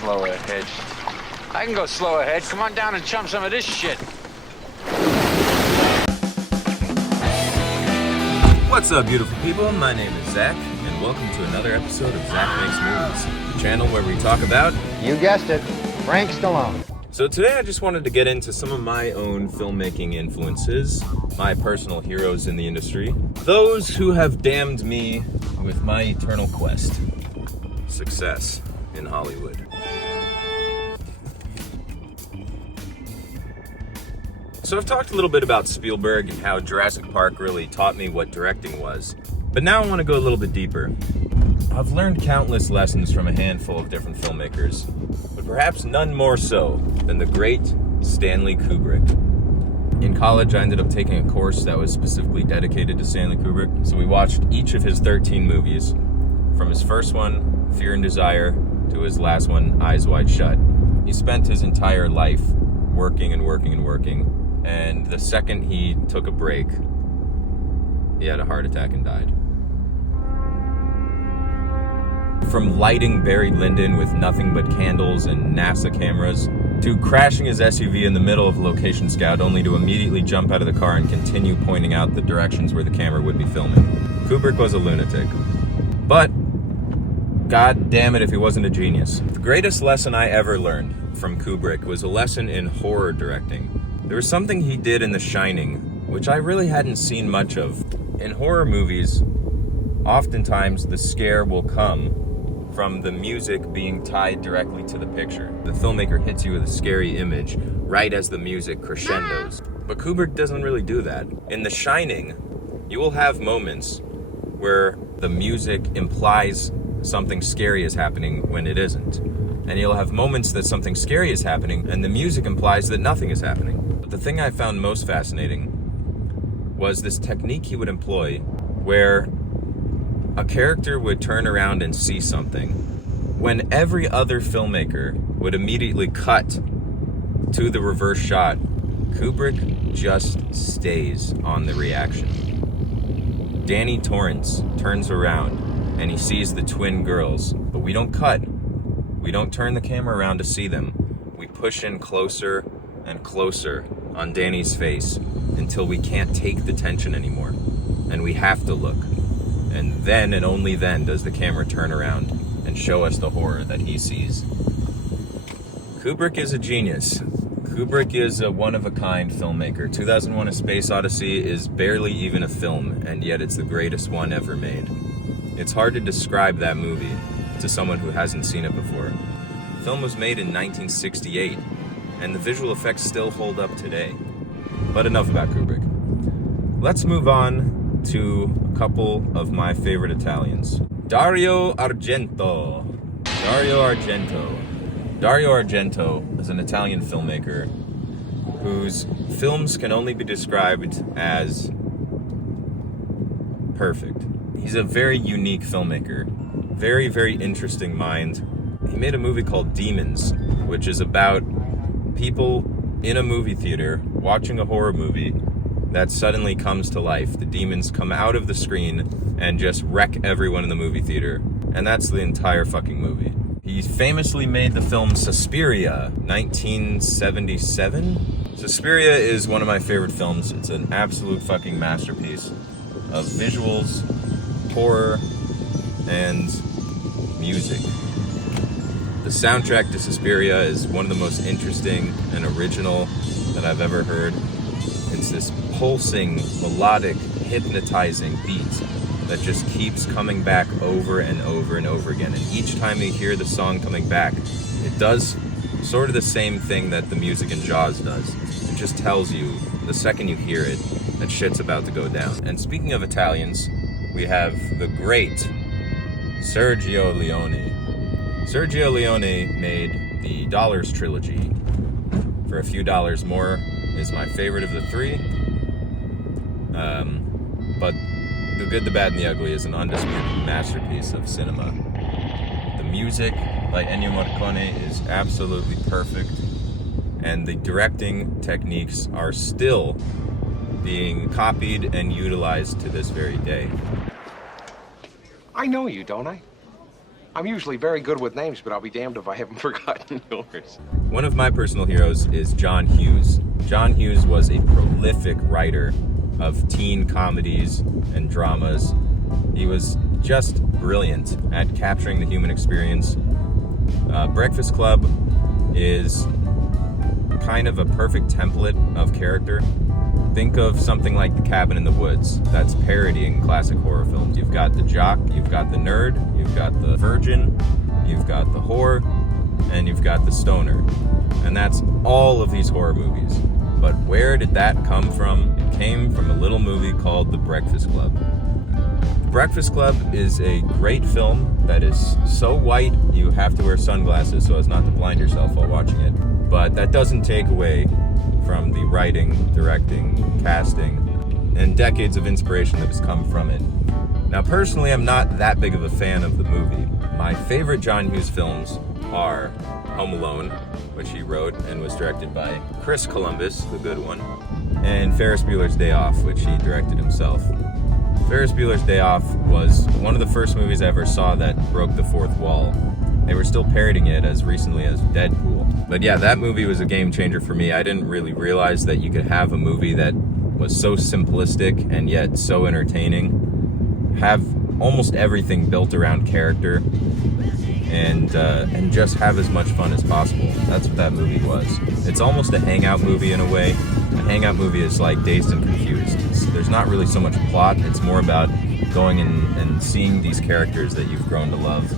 slow ahead. I can go slow ahead. Come on down and chum some of this shit. What's up, beautiful people? My name is Zach, and welcome to another episode of Zach Makes Movies, the channel where we talk about... You guessed it, Frank Stallone. So today I just wanted to get into some of my own filmmaking influences, my personal heroes in the industry, those who have damned me with my eternal quest. Success in Hollywood. So I've talked a little bit about Spielberg and how Jurassic Park really taught me what directing was. But now I want to go a little bit deeper. I've learned countless lessons from a handful of different filmmakers, but perhaps none more so than the great Stanley Kubrick. In college, I ended up taking a course that was specifically dedicated to Stanley Kubrick. So we watched each of his 13 movies, from his first one, Fear and Desire, to his last one, Eyes Wide Shut. He spent his entire life working and working and working. And the second he took a break, he had a heart attack and died. From lighting Barry Lyndon with nothing but candles and NASA cameras, to crashing his SUV in the middle of Location Scout only to immediately jump out of the car and continue pointing out the directions where the camera would be filming. Kubrick was a lunatic. But, god damn it if he wasn't a genius. The greatest lesson I ever learned from Kubrick was a lesson in horror directing. There was something he did in The Shining, which I really hadn't seen much of. In horror movies, oftentimes the scare will come from the music being tied directly to the picture. The filmmaker hits you with a scary image right as the music crescendos. But Kubrick doesn't really do that. In The Shining, you will have moments where the music implies something scary is happening when it isn't. And you'll have moments that something scary is happening and the music implies that nothing is happening. The thing I found most fascinating was this technique he would employ where a character would turn around and see something when every other filmmaker would immediately cut to the reverse shot. Kubrick just stays on the reaction. Danny Torrance turns around and he sees the twin girls, but we don't cut. We don't turn the camera around to see them. We push in closer and closer on Danny's face until we can't take the tension anymore and we have to look. And then and only then does the camera turn around and show us the horror that he sees. Kubrick is a genius. Kubrick is a one-of-a-kind filmmaker. 2001: A Space Odyssey is barely even a film, and yet it's the greatest one ever made. It's hard to describe that movie to someone who hasn't seen it before. The film was made in 1968, and the visual effects still hold up today. But enough about Kubrick. Let's move on to a couple of my favorite Italians. Dario Argento. Dario Argento is an Italian filmmaker whose films can only be described as perfect. He's a very unique filmmaker. Very, very interesting mind. He made a movie called Demons, which is about people in a movie theater watching a horror movie that suddenly comes to life. The demons come out of the screen and just wreck everyone in the movie theater. And that's the entire fucking movie. He famously made the film Suspiria, 1977. Suspiria is one of my favorite films. It's an absolute fucking masterpiece of visuals, horror, and music. The soundtrack to Suspiria is one of the most interesting and original that I've ever heard. It's this pulsing, melodic, hypnotizing beat that just keeps coming back over and over and over again. And each time you hear the song coming back, it does sort of the same thing that the music in Jaws does. It just tells you, the second you hear it, that shit's about to go down. And speaking of Italians, we have the great Sergio Leone. Sergio Leone made the Dollars trilogy. For a Few Dollars More is my favorite of the three. But The Good, the Bad, and the Ugly is an undisputed masterpiece of cinema. The music by Ennio Morricone is absolutely perfect, and the directing techniques are still being copied and utilized to this very day. I know you, don't I? I'm usually very good with names, but I'll be damned if I haven't forgotten yours. One of my personal heroes is John Hughes. John Hughes was a prolific writer of teen comedies and dramas. He was just brilliant at capturing the human experience. Breakfast Club is kind of a perfect template of character. Think of something like The Cabin in the Woods that's parodying classic horror films. You've got the jock, you've got the nerd, you've got the virgin, you've got the whore, and you've got the stoner. And that's all of these horror movies. But where did that come from? It came from a little movie called The Breakfast Club. The Breakfast Club is a great film that is so white you have to wear sunglasses so as not to blind yourself while watching it. But that doesn't take away from the writing, directing, casting, and decades of inspiration that has come from it. Now, personally, I'm not that big of a fan of the movie. My favorite John Hughes films are Home Alone, which he wrote and was directed by Chris Columbus, the good one, and Ferris Bueller's Day Off, which he directed himself. Ferris Bueller's Day Off was one of the first movies I ever saw that broke the fourth wall. They were still parodying it as recently as Deadpool. But yeah, that movie was a game changer for me. I didn't really realize that you could have a movie that was so simplistic and yet so entertaining, have almost everything built around character, and just have as much fun as possible. That's what that movie was. It's almost a hangout movie in a way. A hangout movie is like Dazed and Confused. There's not really so much plot. It's more about going and seeing these characters that you've grown to love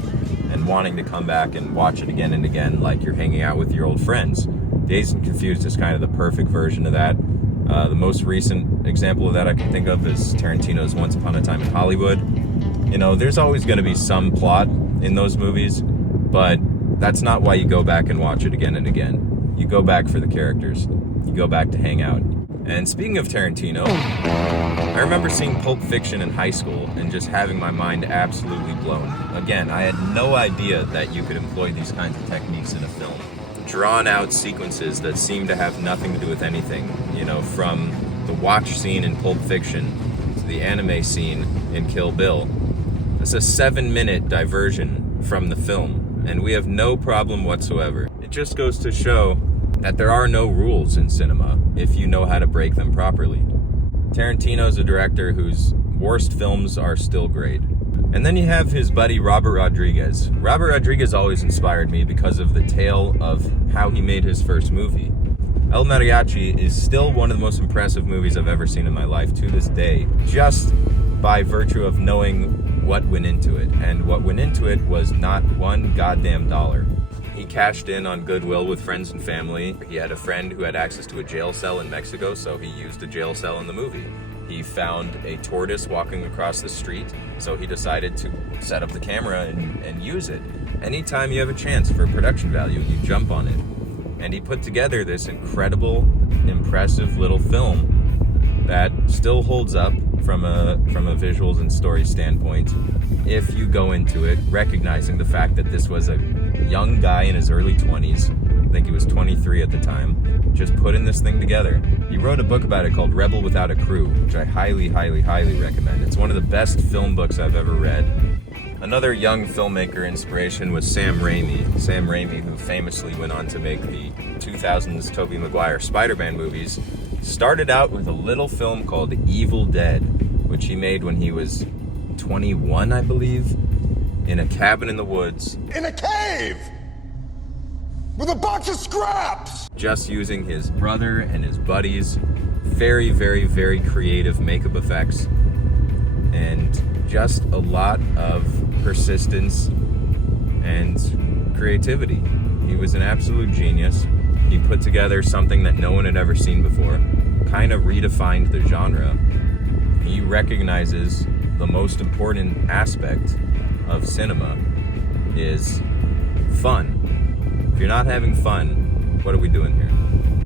and wanting to come back and watch it again and again like you're hanging out with your old friends. Dazed and Confused is kind of the perfect version of that. The most recent example of that I can think of is Tarantino's Once Upon a Time in Hollywood. You know, there's always going to be some plot in those movies, but that's not why you go back and watch it again and again. You go back for the characters. You go back to hang out. And speaking of Tarantino, I remember seeing Pulp Fiction in high school and just having my mind absolutely blown. Again, I had no idea that you could employ these kinds of techniques in a film. Drawn out sequences that seem to have nothing to do with anything. You know, from the watch scene in Pulp Fiction to the anime scene in Kill Bill. It's a 7-minute diversion from the film, and we have no problem whatsoever. It just goes to show that there are no rules in cinema if you know how to break them properly. Tarantino's a director whose worst films are still great. And then you have his buddy Robert Rodriguez. Robert Rodriguez always inspired me because of the tale of how he made his first movie. El Mariachi is still one of the most impressive movies I've ever seen in my life to this day, just by virtue of knowing what went into it. And what went into it was not one goddamn dollar. He cashed in on goodwill with friends and family. He had a friend who had access to a jail cell in Mexico, so he used a jail cell in the movie. He found a tortoise walking across the street, so he decided to set up the camera and use it. Anytime you have a chance for production value, you jump on it. And he put together this incredible, impressive little film that still holds up from a visuals and story standpoint if you go into it recognizing the fact that this was a young guy in his early 20s, I think he was 23 at the time, just putting this thing together. He wrote a book about it called Rebel Without a Crew, which I highly, highly, highly recommend. It's one of the best film books I've ever read. Another young filmmaker inspiration was Sam Raimi. Sam Raimi, who famously went on to make the 2000s Tobey Maguire Spider-Man movies, started out with a little film called Evil Dead, which he made when he was 21, I believe, in a cabin in the woods. In a cave! With a bunch of scraps! Just using his brother and his buddies. Very, very, very creative makeup effects. And just a lot of persistence and creativity. He was an absolute genius. He put together something that no one had ever seen before. Kind of redefined the genre. He recognizes the most important aspect of cinema is fun. If you're not having fun, what are we doing here?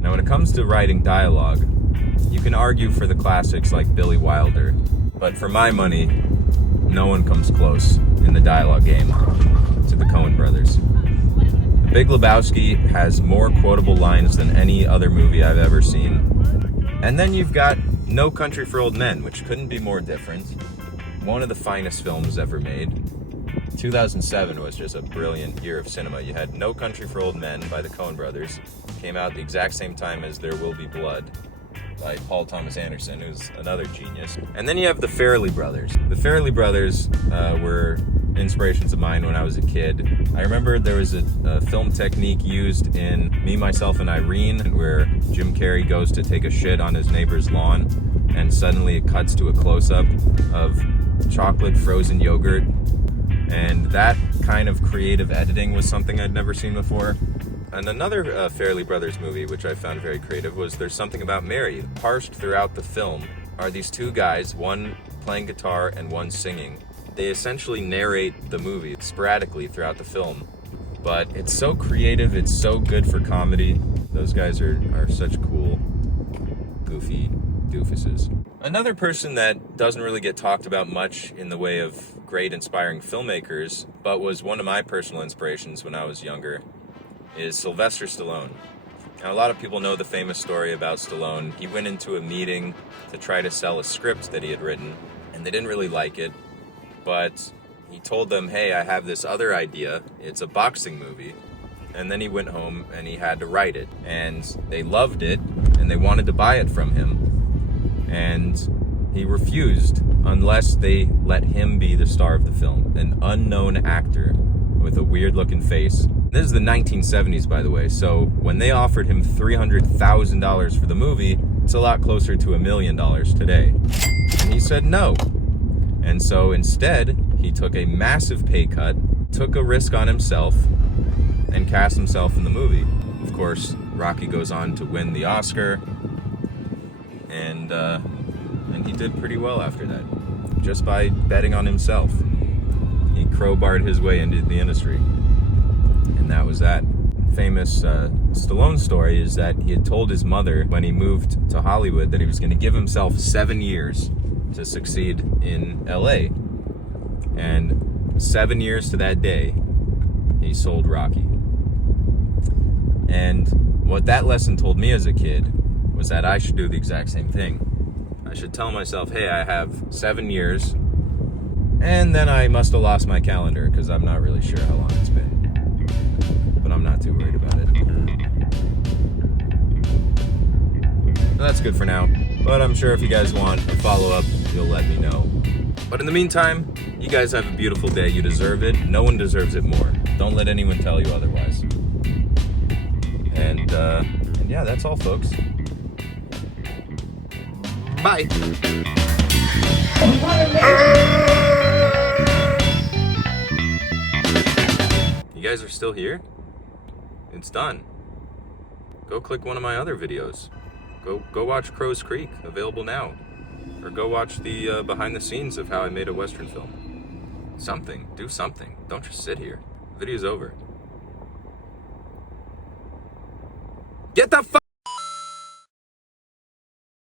Now, when it comes to writing dialogue, you can argue for the classics like Billy Wilder, but for my money, no one comes close in the dialogue game to the Coen brothers. The Big Lebowski has more quotable lines than any other movie I've ever seen. And then you've got No Country for Old Men, which couldn't be more different. One of the finest films ever made. 2007 was just a brilliant year of cinema. You had No Country for Old Men by the Coen brothers. Came out the exact same time as There Will Be Blood by Paul Thomas Anderson, who's another genius. And then you have the Farrelly brothers. The Farrelly brothers were inspirations of mine when I was a kid. I remember there was a film technique used in Me, Myself, and Irene where Jim Carrey goes to take a shit on his neighbor's lawn and suddenly it cuts to a close-up of chocolate frozen yogurt. And that kind of creative editing was something I'd never seen before. And another Farrelly Brothers movie, which I found very creative, was There's Something About Mary. Parsed throughout the film are these two guys, one playing guitar and one singing. They essentially narrate the movie sporadically throughout the film. But it's so creative, it's so good for comedy. Those guys are such cool, goofy doofuses. Another person that doesn't really get talked about much in the way of great inspiring filmmakers, but was one of my personal inspirations when I was younger, is Sylvester Stallone. Now, a lot of people know the famous story about Stallone. He went into a meeting to try to sell a script that he had written, and they didn't really like it, but he told them, hey, I have this other idea. It's a boxing movie. And then he went home and he had to write it. And they loved it, and they wanted to buy it from him. And he refused unless they let him be the star of the film. An unknown actor with a weird-looking face. This is the 1970s, by the way, so when they offered him $300,000 for the movie, it's a lot closer to $1 million today. And he said no. And so instead, he took a massive pay cut, took a risk on himself, and cast himself in the movie. Of course, Rocky goes on to win the Oscar, and he did pretty well after that, just by betting on himself. He crowbarred his way into the industry, and that was that. Famous Stallone story is that he had told his mother when he moved to Hollywood that he was going to give himself 7 years to succeed in LA. And 7 years to that day, he sold Rocky. And what that lesson told me as a kid was that I should do the exact same thing. I should tell myself, hey, I have 7 years, and then I must have lost my calendar because I'm not really sure how long it's been. But I'm not too worried about it. So that's good for now. But I'm sure if you guys want a follow-up, you'll let me know. But in the meantime, you guys have a beautiful day. You deserve it. No one deserves it more. Don't let anyone tell you otherwise. And yeah, that's all, folks. Bye. You guys are still here? It's done. Go click one of my other videos. Go watch Crow's Creek, available now. Or go watch the behind the scenes of how I made a Western film. Something. Do something. Don't just sit here. The video's over. Get the fuck